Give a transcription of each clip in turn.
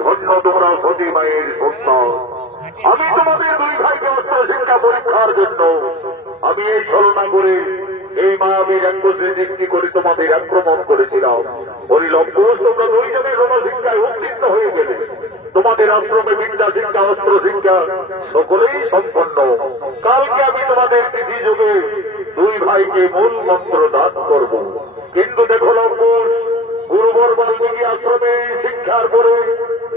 ধন্য তোমরা সতী মায়ের সন্তান। আমি তোমাদের দুই ভাইকে অস্ত্র শিক্ষা পরীক্ষার জন্য আমি এই ছলনা করে এই মায়াবী রাক্ষসের সৃষ্টি করে তোমাদের আক্রমণ করেছিলাম। পরিলম্বোষ তোমরা দুইজনে রণশিক্ষায় উত্তীর্ণ হয়ে গেলে তোমাদের আশ্রমে বিদ্যা শিক্ষা অস্ত্র শিক্ষা সকলেই সম্পন্ন। কালকে আমি তোমাদের তিথি যুগে দুই ভাইকে মূল মন্ত্র দান করব। কিন্তু দেখো লম্বোষ, গুরুবর বাল্মীকি আশ্রমে শিক্ষার পরে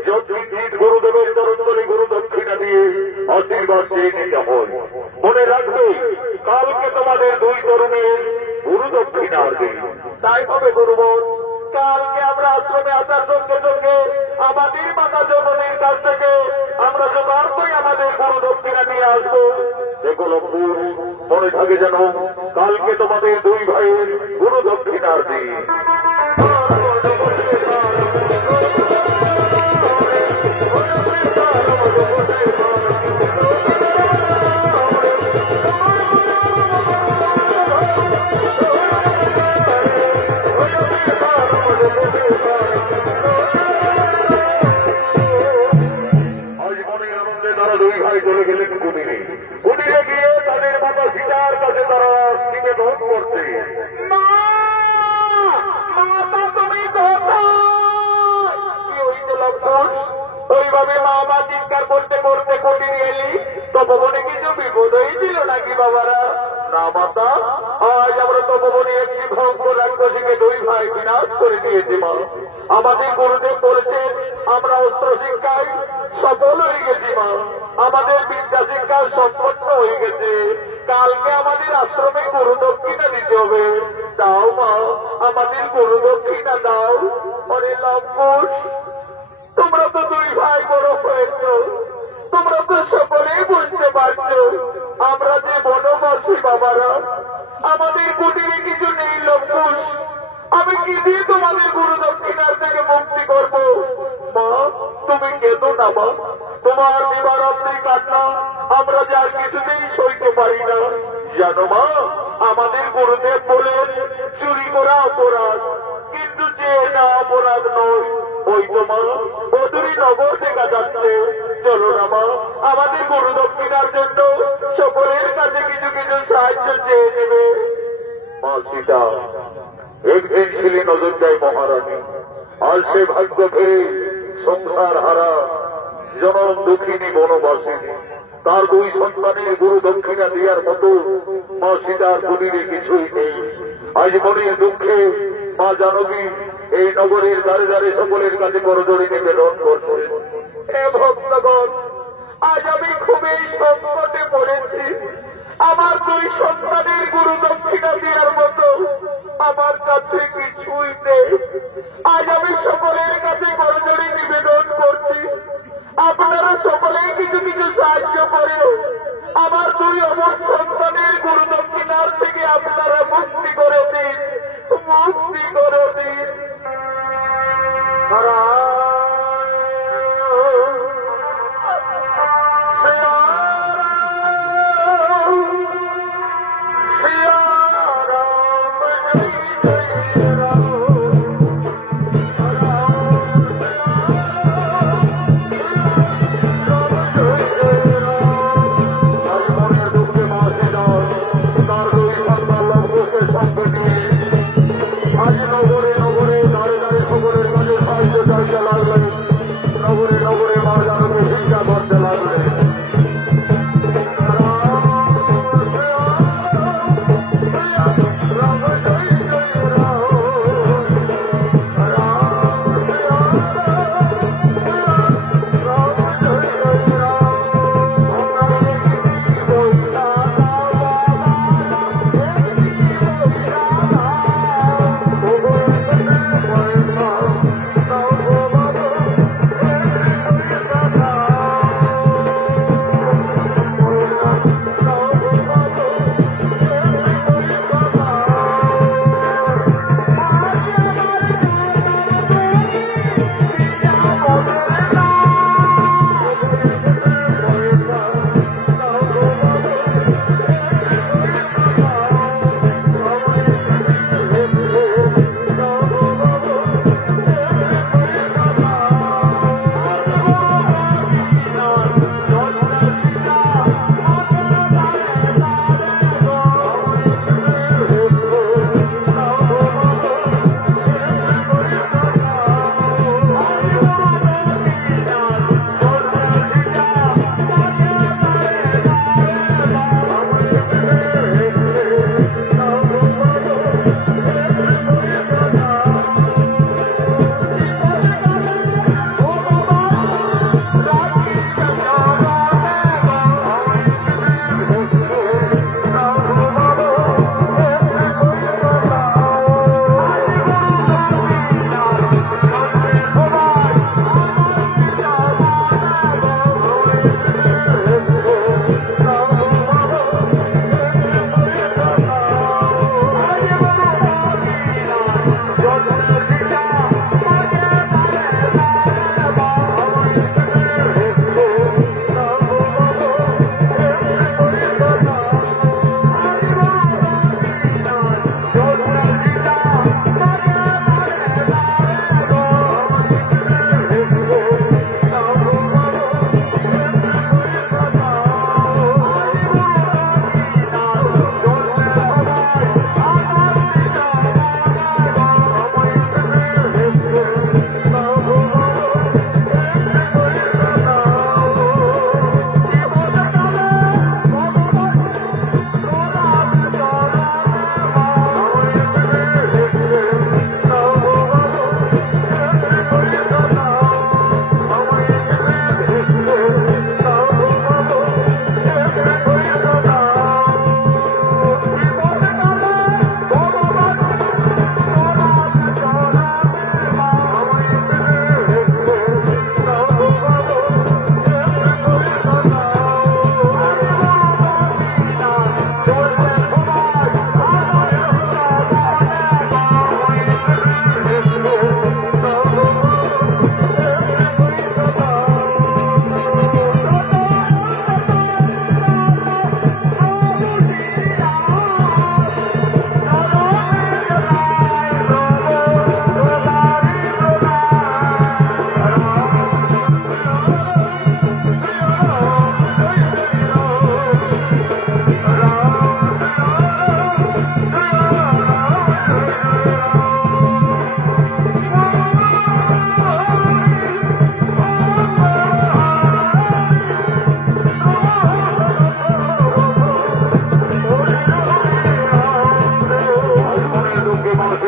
যজ্ঞিত গুরুদেবের চরণতলে গুরু দক্ষিণা দিয়ে আশীর্বাদ চেয়ে নিতে হয়। মনে রাখবে কালকে তোমাদের দুই তরুণের গুরু দক্ষিণা আসবে। তাই হবে গুরুবর, কালকে আমরা আশ্রমে আসার সঙ্গে সঙ্গে আমাদের মাতা জননীর কাছ থেকে আমরা সবাই আমাদের গুরু দক্ষিণা নিয়ে আসবো। সেগুলো মনে থাকে যেন কালকে তোমাদের দুই ভাইয়ের গুরু দক্ষিণার দিন। চলে গেলেন কুটিরে। কুটিরে গিয়ে তাদের মাতা সীতার কাছে তারা নিবেদন করছে, ওইভাবে মা মা চিৎকার করতে করতে কুটিরে এলি, তপবনে কিছু বিপদ হয়েছিল নাকি বাবারা? না মাতা, আজ আমরা তপবনে একটি ভয়ঙ্কর রাক্ষসীকে দুই ভাই বিনাশ করে দিয়েছি মা। আমাদের গুরুদেব বলেছেন আমরা অস্ত্র শিক্ষায় সফল হয়ে গেছি মা, আমাদের বিদ্যা শিক্ষা সম্পন্ন হয়ে গেছে। কালকে আমাদের আশ্রমে গুরু দক্ষিণা দিতে হবে। দাও মা, আমাদের গুরু দক্ষিণা দাও। অরে লম্বোষ, তোমরা তো দুই ভাই বড় হয়েছ, তোমরা তো সকলেই বুঝতে পারছ আমরা যে বনবাসী বাবারা, আমাদের কুটিরে কিছু নেই লম্বোষ। আমি কি দিয়ে তোমাদের গুরু দক্ষিণার থেকে মুক্তি করব? মা তুমি কেঁদো না মা, তোমার দিবারাত্রি কান্না আমরা যে আর কিছুতেই সইতে পারি না। জানো মা, আমাদের গুরুদেব বলেন চুরি করা অপরাধ, কিন্তু যে না অপরাধ নয়। ওই তো মা বদুরী নগর দেখা যাচ্ছে, চলো না মা আমাদের গুরু দক্ষিণার জন্য সকলের কাছে কিছু কিছু সাহায্য চেয়ে নেবে। মা সীতা একদিন ছিলেন অযোধ্যায় মহারানী, আর সে ভাগ্য ফেরে সংসার হারা জনম দুঃখিনী বনবাসিনী। তার দুই সন্তানের গুরু দক্ষিণা দেওয়ার মতো মা সীতার কুটিরে কিছুই নেই। আজ মনের দুঃখে মা জানকী এই নগরের দ্বারে দ্বারে সকলের কাছে করজোড়ে নিবেদন করছে, হে ভক্তগণ, আজ আমি খুবই সংকটে পড়েছি। আমার দুই সন্তানের গুরু দক্ষিণা দেওয়ার মতো আমার কাছে কিছুই নেই। আজ আমি সকলের কাছে করজোড়ে নিবেদন করছি, আপনারা সকলেই কিছু কিছু সাহায্য করে আমার দুই অমর সন্তানের গুরু দক্ষিণার থেকে আপনারা মুক্তি করে দিন, মুক্তি করে দিন।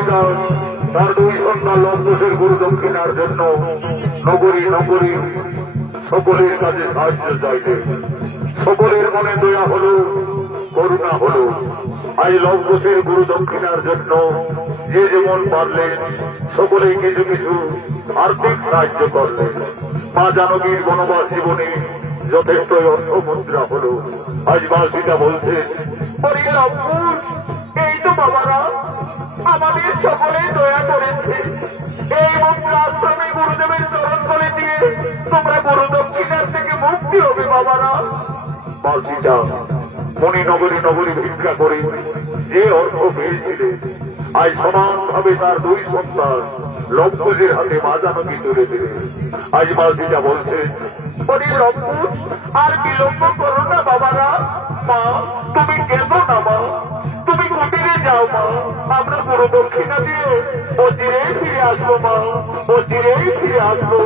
বালপিতা তার দুই সন্তান লম্বসের গুরু দক্ষিণার জন্য নগরী নগরী সকলের কাছে সাহায্য চাইলে সকলের মনে দয়া হল, করুণা হল। আজ লম্বসের গুরু দক্ষিণার জন্য যে যেমন পারলেন সকলেই কিছু কিছু আর্থিক সাহায্য করলেন। মা জানকীর বনবাস জীবনে যথেষ্ট অর্থ মুদ্রা হল। আজ বালপিতা বলছেন, এই তো বাবারা আমাদের সকলেই দয়া করেছে, এই মুদ্রা আশ্রমে গুরুদেবের চরণ করে দিয়ে তোমরা গুরু দক্ষিণার থেকে মুক্তি হবে বাবারা। বালপিতা মণি নগরী নগরী ভিক্ষা করে যে অর্থ পেয়েছিলেন আজ সমানভাবে তার দুই সন্তান লম্বুজের হাতে মা জানকী তুলে দিলেন। আজ বালপিতা বলছেন, লম্বুজ আর বিলম্ব করো না বাবারা। মা তুমি কেঁদো না মা, তুমি কুটিরে যাও মা, আমরা গুরু দক্ষিণা দিয়ে অচিরেই ফিরে আসবো মা, অচিরেই ফিরে আসবো।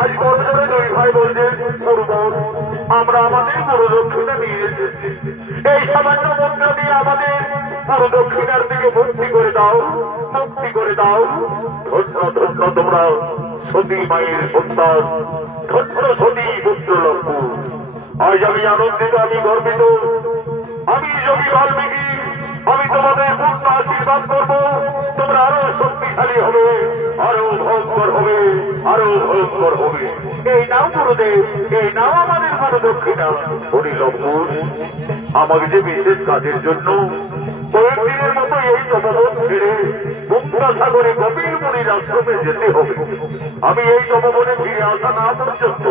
আজ বড়জোরে দুই ভাই বলছে, গুরুবর আমরা আমাদের গুরু দক্ষিণা নিয়ে এসেছি, এই সামান্য মুদ্রা দিয়ে আমাদের গুরু দক্ষিণার দিকে মুক্তি করে দাও, মুক্তি করে দাও। ধন্য ধন্য তোমরা সতী মায়ের সন্তান, ধন্য সতী পুত্র লম্বু। আজ আমি আনন্দিত, আমি গর্বিত, আমি যোগী বাল্মীকি, আমি তোমাদের পূর্ণ আশীর্বাদ করবো। তোমরা আরো শক্তিশালী হবে, আরো ভয়ঙ্কর হবে, আরো ভয়ঙ্কর হবে। এই নাও গুরুদেব, এই নাও আমাদের গুরু দক্ষিণা। হরিলম্বুর আমাকে যে বিশেষ কাজের জন্য কয়েকদিনের মতো এই তপবন ছেড়ে মুক্তাসাগরে কপিল মুনির আশ্রমে যেতে হবে, আমি এই তপবনে ফিরে আসা না পর্যন্ত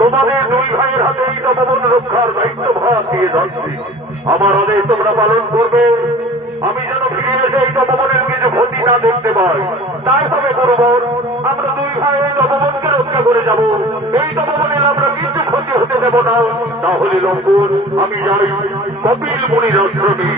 তোমাদের দুই ভাইয়ের হাতে এই তপবন রক্ষার দায়িত্ব ভার দিয়ে যাচ্ছি। আমার আদেশ তোমরা পালন করবে, আমি যেন ফিরে এসে এই তপবনের কিছু ক্ষতি না দেখতে পাই, তাই হবে গুরুবর। আমরা দুই ভাই এই তপবনকে রক্ষা করে যাব, এই তপবনের আমরা কিছু ক্ষতি হতে দেব না। তাহলে লম্বুর আমি যাই কপিল মুনির আশ্রমে।